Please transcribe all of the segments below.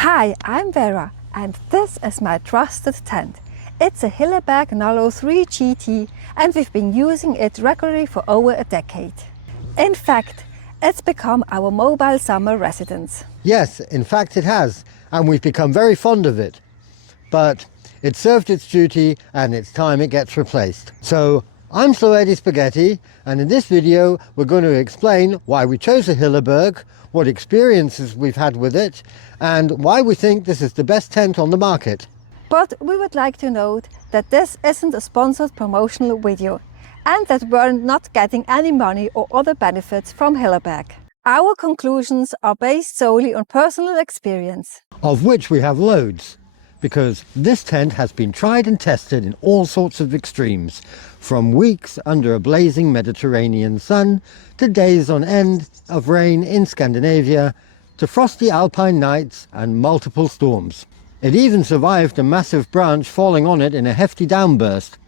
Hi, I'm Vera and this is my trusted tent. It's a HILLEBERG 3 GT and we've been using it regularly for over a decade. In fact, it's become our mobile summer residence. Yes, in fact it has, and we've become very fond of it. But it served its duty and it's time it gets replaced. So I'm Slow Spaghetti, and in this video we're going to explain why we chose a HILLEBERG, what experiences we've had with it, and why we think this is the best tent on the market. But we would like to note that this isn't a sponsored promotional video and that we're not getting any money or other benefits from HILLEBERG. Our conclusions are based solely on personal experience. Of which we have loads, because this tent has been tried and tested in all sorts of extremes, from weeks under a blazing Mediterranean sun to days on end of rain in Scandinavia to frosty alpine nights and multiple storms. It even survived a massive branch falling on it in a hefty downburst.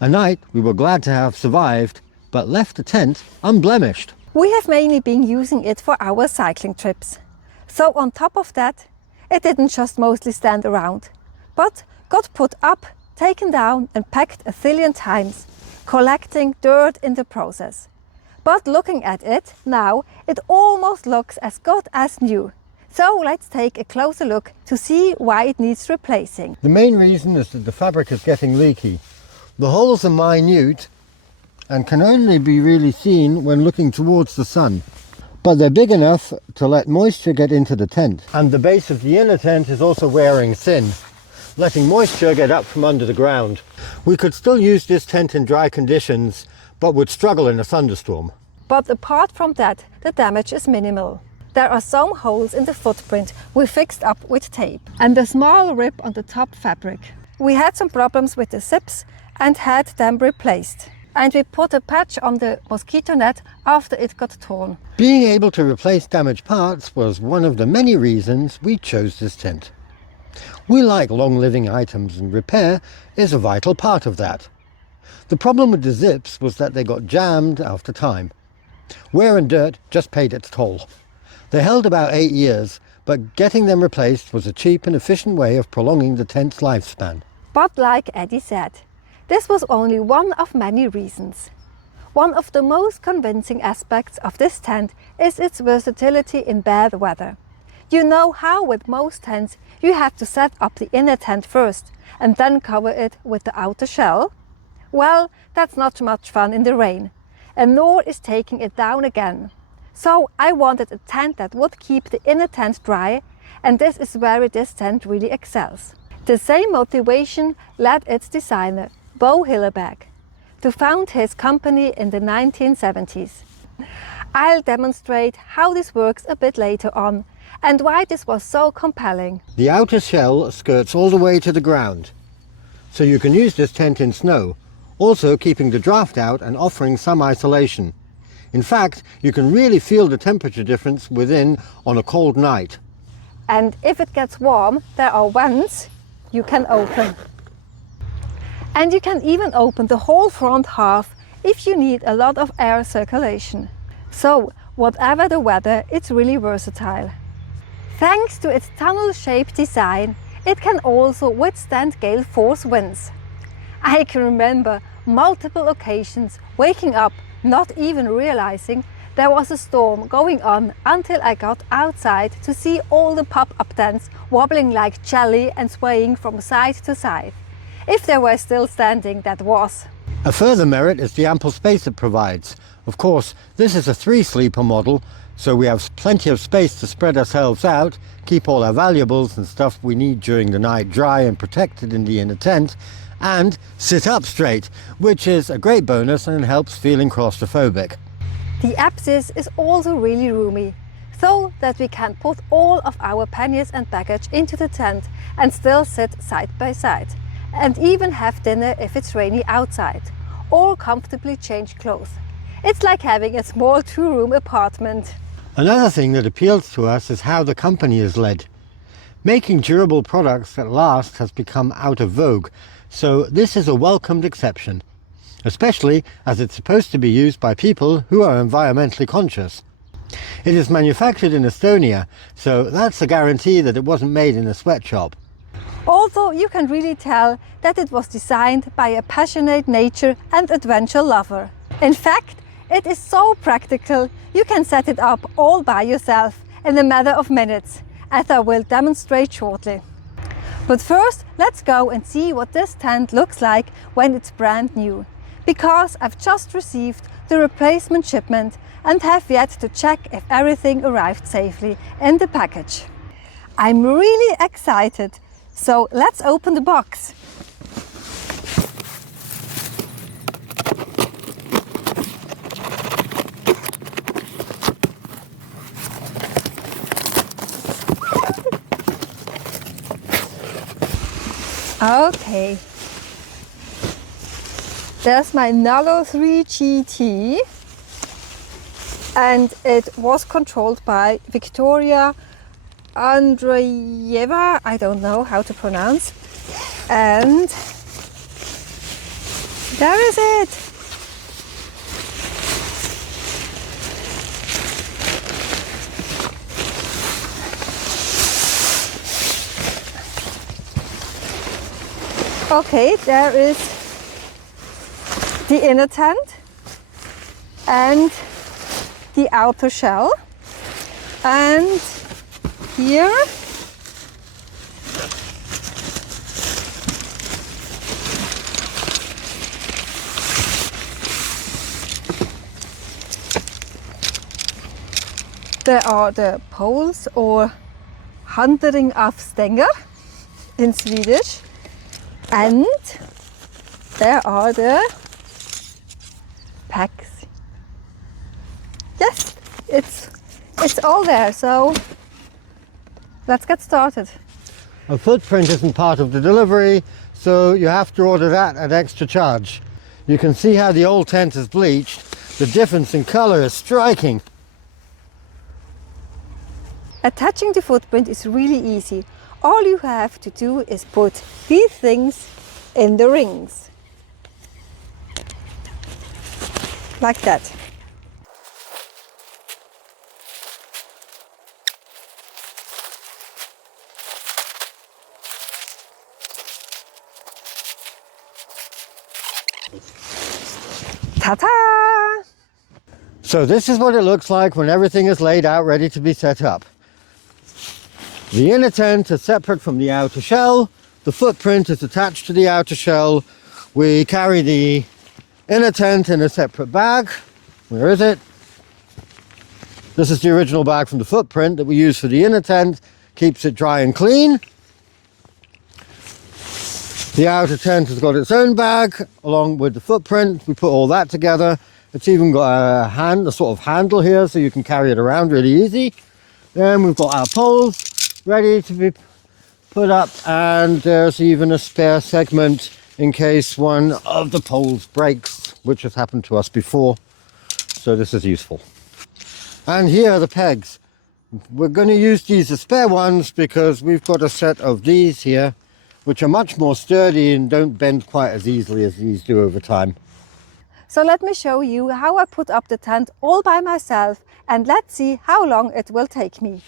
A night we were glad to have survived, but left the tent unblemished. We have mainly been using it for our cycling trips. So on top of that, it didn't just mostly stand around, but got put up, taken down and packed a zillion times, collecting dirt in the process. But looking at it now, it almost looks as good as new. So let's take a closer look to see why it needs replacing. The main reason is that the fabric is getting leaky. The holes are minute and can only be really seen when looking towards the sun. But they're big enough to let moisture get into the tent. And the base of the inner tent is also wearing thin, letting moisture get up from under the ground. We could still use this tent in dry conditions, but would struggle in a thunderstorm. But apart from that, the damage is minimal. There are some holes in the footprint we fixed up with tape and a small rip on the top fabric. We had some problems with the zips and had them replaced. And we put a patch on the mosquito net after it got torn. Being able to replace damaged parts was one of the many reasons we chose this tent. We like long-living items and repair is a vital part of that. The problem with the zips was that they got jammed after time. Wear and dirt just paid its toll. They held about 8 years, but getting them replaced was a cheap and efficient way of prolonging the tent's lifespan. But like Eddie said, this was only one of many reasons. One of the most convincing aspects of this tent is its versatility in bad weather. You know how with most tents you have to set up the inner tent first and then cover it with the outer shell? Well, that's not much fun in the rain, and nor is taking it down again. So I wanted a tent that would keep the inner tent dry, and this is where this tent really excels. The same motivation led its designer, Bo HILLEBERG, to found his company in the 1970s. I'll demonstrate how this works a bit later on and why this was so compelling. The outer shell skirts all the way to the ground, so you can use this tent in snow, also keeping the draft out and offering some isolation. In fact, you can really feel the temperature difference within on a cold night. And if it gets warm, there are vents you can open. And you can even open the whole front half if you need a lot of air circulation. So, whatever the weather, it's really versatile. Thanks to its tunnel-shaped design, it can also withstand gale force winds. I can remember multiple occasions waking up not even realizing there was a storm going on until I got outside to see all the pop-up tents wobbling like jelly and swaying from side to side. If they were still standing, that was. A further merit is the ample space it provides. Of course, this is a 3-sleeper model, so we have plenty of space to spread ourselves out, keep all our valuables and stuff we need during the night dry and protected in the inner tent, and sit up straight, which is a great bonus and helps feeling claustrophobic. The apsis is also really roomy, so that we can put all of our panniers and baggage into the tent and still sit side by side. And even have dinner if it's rainy outside, or comfortably change clothes. It's like having a small 2-room apartment. Another thing that appeals to us is how the company is led. Making durable products that last has become out of vogue, so this is a welcomed exception, especially as it's supposed to be used by people who are environmentally conscious. It is manufactured in Estonia, so that's a guarantee that it wasn't made in a sweatshop. Although you can really tell that it was designed by a passionate nature and adventure lover. In fact, it is so practical, you can set it up all by yourself in a matter of minutes, as I will demonstrate shortly. But first, let's go and see what this tent looks like when it's brand new, because I've just received the replacement shipment and have yet to check if everything arrived safely in the package. I'm really excited, so let's open the box. Okay, there's my Nalo 3 GT, and it was controlled by Victoria Andreeva, I don't know how to pronounce, and there is it. Okay, there is the inner tent and the outer shell, and here there are the poles, or hantering avstänger in Swedish. And there are the packs. Yes, it's all there, so let's get started. A footprint isn't part of the delivery, so you have to order that at extra charge. You can see how the old tent is bleached. The difference in color is striking. Attaching the footprint is really easy. All you have to do is put these things in the rings. Like that. Ta-ta! So this is what it looks like when everything is laid out ready to be set up. The inner tent is separate from the outer shell. The footprint is attached to the outer shell. We carry the inner tent in a separate bag. Where is it? This is the original bag from the footprint that we use for the inner tent. Keeps it dry and clean. The outer tent has got its own bag along with the footprint. We put all that together. It's even got a sort of handle here, so you can carry it around really easy. Then we've got our poles ready to be put up, and there's even a spare segment in case one of the poles breaks, which has happened to us before, so this is useful. And here are the pegs. We're going to use these as spare ones because we've got a set of these here which are much more sturdy and don't bend quite as easily as these do over time. So let me show you how I put up the tent all by myself, and let's see how long it will take me.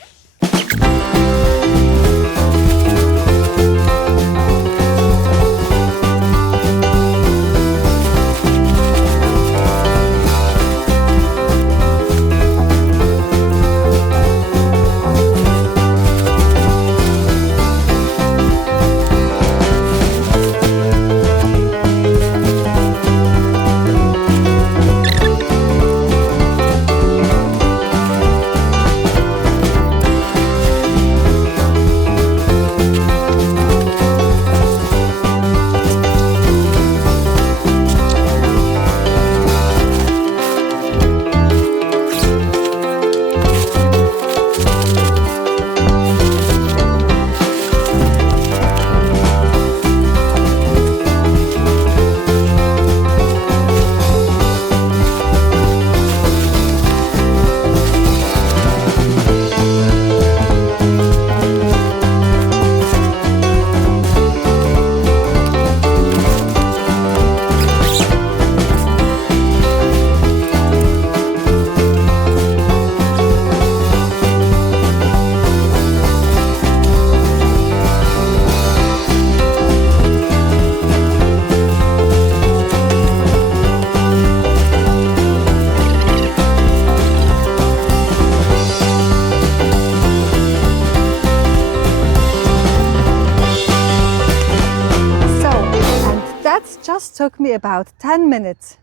just took me about 10 minutes.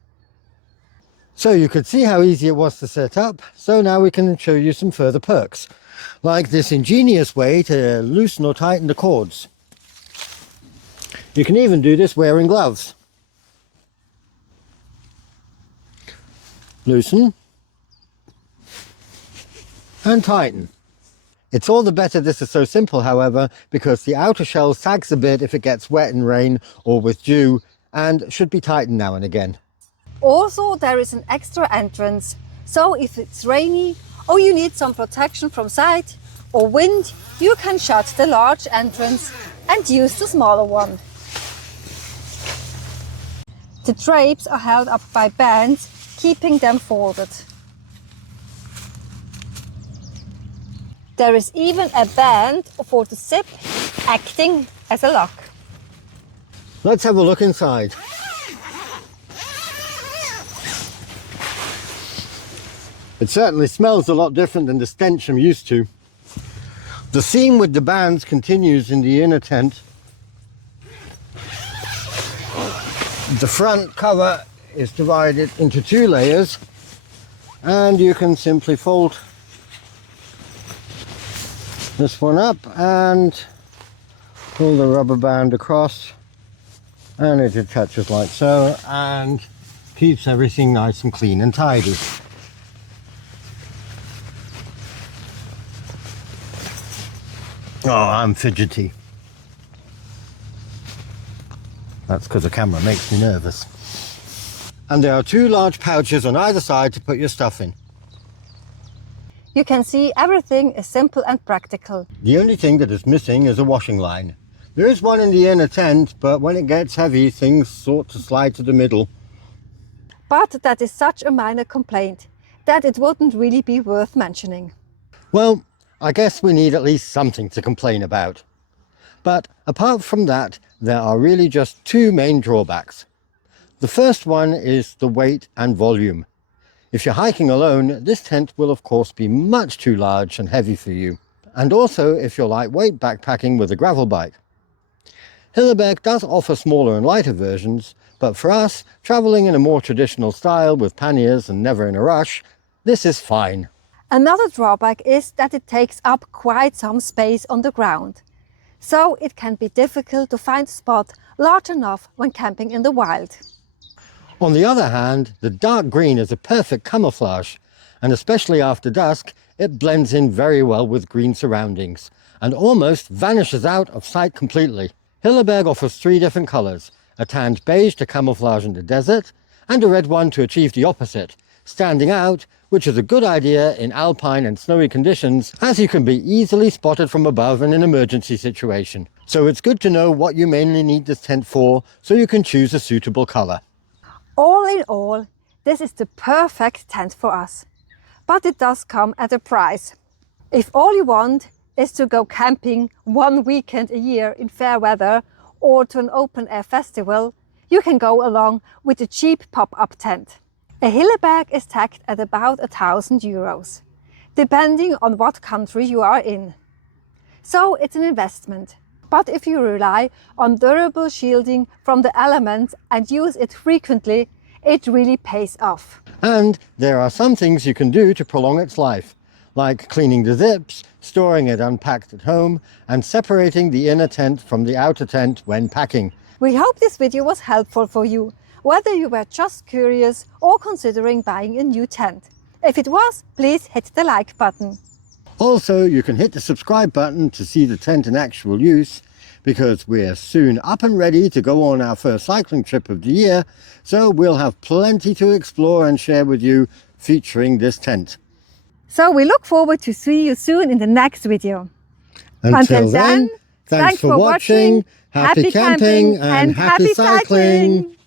So you could see how easy it was to set up, so now we can show you some further perks, like this ingenious way to loosen or tighten the cords. You can even do this wearing gloves. Loosen and tighten. It's all the better this is so simple, however, because the outer shell sags a bit if it gets wet in rain or with dew, and should be tightened now and again. Also, there is an extra entrance, so if it's rainy or you need some protection from sight or wind, you can shut the large entrance and use the smaller one. The drapes are held up by bands, keeping them folded. There is even a band for the zip, acting as a lock. Let's have a look inside. It certainly smells a lot different than the stench I'm used to. The seam with the bands continues in the inner tent. The front cover is divided into 2 layers, and you can simply fold this one up and pull the rubber band across, and it attaches like so and keeps everything nice and clean and tidy. Oh, I'm fidgety. That's because the camera makes me nervous. And there are 2 large pouches on either side to put your stuff in. You can see everything is simple and practical. The only thing that is missing is a washing line. There is one in the inner tent, but when it gets heavy, things sort to slide to the middle. But that is such a minor complaint that it wouldn't really be worth mentioning. Well, I guess we need at least something to complain about. But apart from that, there are really just 2 main drawbacks. The first one is the weight and volume. If you're hiking alone, this tent will of course be much too large and heavy for you. And also if you're lightweight backpacking with a gravel bike. HILLEBERG does offer smaller and lighter versions, but for us, traveling in a more traditional style with panniers and never in a rush, this is fine. Another drawback is that it takes up quite some space on the ground. So it can be difficult to find a spot large enough when camping in the wild. On the other hand, the dark green is a perfect camouflage, and especially after dusk, it blends in very well with green surroundings and almost vanishes out of sight completely. HILLEBERG offers 3 different colors, a tanned beige to camouflage in the desert, and a red one to achieve the opposite, standing out, which is a good idea in alpine and snowy conditions, as you can be easily spotted from above in an emergency situation. So it's good to know what you mainly need this tent for, so you can choose a suitable color. All in all, this is the perfect tent for us. But it does come at a price. If all you want is to go camping 1 weekend a year in fair weather or to an open air festival, you can go along with a cheap pop-up tent. A HILLEBERG is tagged at about €1,000, depending on what country you are in. So it's an investment. But if you rely on durable shielding from the elements and use it frequently, it really pays off. And there are some things you can do to prolong its life, like cleaning the zips, storing it unpacked at home, and separating the inner tent from the outer tent when packing. We hope this video was helpful for you, whether you were just curious or considering buying a new tent. If it was, please hit the like button. Also, you can hit the subscribe button to see the tent in actual use, because we're soon up and ready to go on our first cycling trip of the year, so we'll have plenty to explore and share with you featuring this tent. So we look forward to see you soon in the next video. Until then, thanks for watching, happy camping and happy cycling!